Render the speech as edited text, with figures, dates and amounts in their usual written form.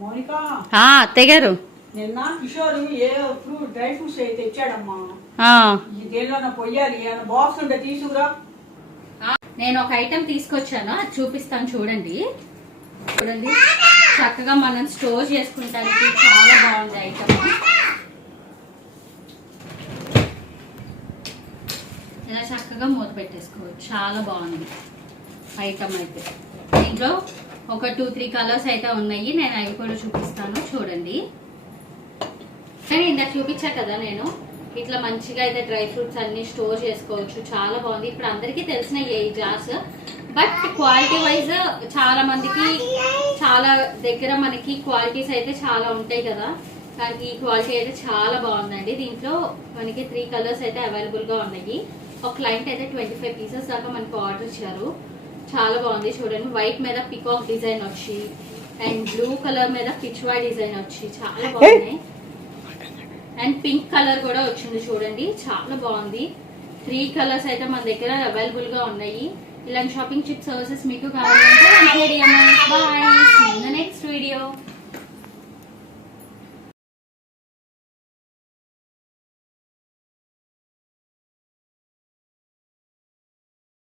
మోనికా అత్తయ్య గారు నిన్న కిషోర్ ఏ డ్రై ఫ్రూట్స్ అయితే తెచ్చాడమ్మా. దేనిలో పొయ్యాలి బాక్స్ ఉంటే తీసుకురా. నేను ఒక ఐటెం తీసుకొచ్చాను, అది చూపిస్తాను చూడండి. చూడండి చక్కగా మనం స్టోర్ చేసుకుంటానికి చాలా బాగుంది ఐటమ్. ఇలా చక్కగా మూత పెట్టేసుకోవచ్చు, చాలా బాగుంది ఐటమ్. అయితే దీంట్లో ఒక 2-3 కలర్స్ అయితే ఉన్నాయి, నేను అవి కూడా చూపిస్తాను చూడండి. కానీ ఇందాక చూపించా కదా నేను, ఇట్లా మంచిగా అయితే డ్రై ఫ్రూట్స్ అన్ని స్టోర్ చేసుకోవచ్చు, చాలా బాగుంది. ఇప్పుడు అందరికీ తెలిసిన ఈ జార్స్, బట్ క్వాలిటీ వైజ్ చాలా మందికి చాలా దగ్గర మనకి క్వాలిటీస్ అయితే చాలా ఉంటాయి కదా, కానీ ఈ క్వాలిటీ అయితే చాలా బాగుందండి. దీంట్లో మనకి 3 కలర్స్ అయితే అవైలబుల్ గా ఉన్నాయి. ఒక క్లయింట్ అయితే 25 పీసెస్ దాకా మనకు ఆర్డర్ ఇచ్చారు, చాలా బాగుంది. చూడండి వైట్ మీద పికాక్ డిజైన్ వచ్చి అండ్ బ్లూ కలర్ మీద పిచ్వా డిజైన్ వచ్చి చాలా బాగున్నాయి. అండ్ పింక్ కలర్ కూడా వచ్చింది చూడండి, చాలా బాగుంది. 3 కలర్స్ అయితే మన దగ్గర అవైలబుల్ గా ఉన్నాయి. ఇలాంటి షాపింగ్ చిప్ సర్వీసెస్ మీకు కావాలంటే నెక్స్ట్ వీడియో.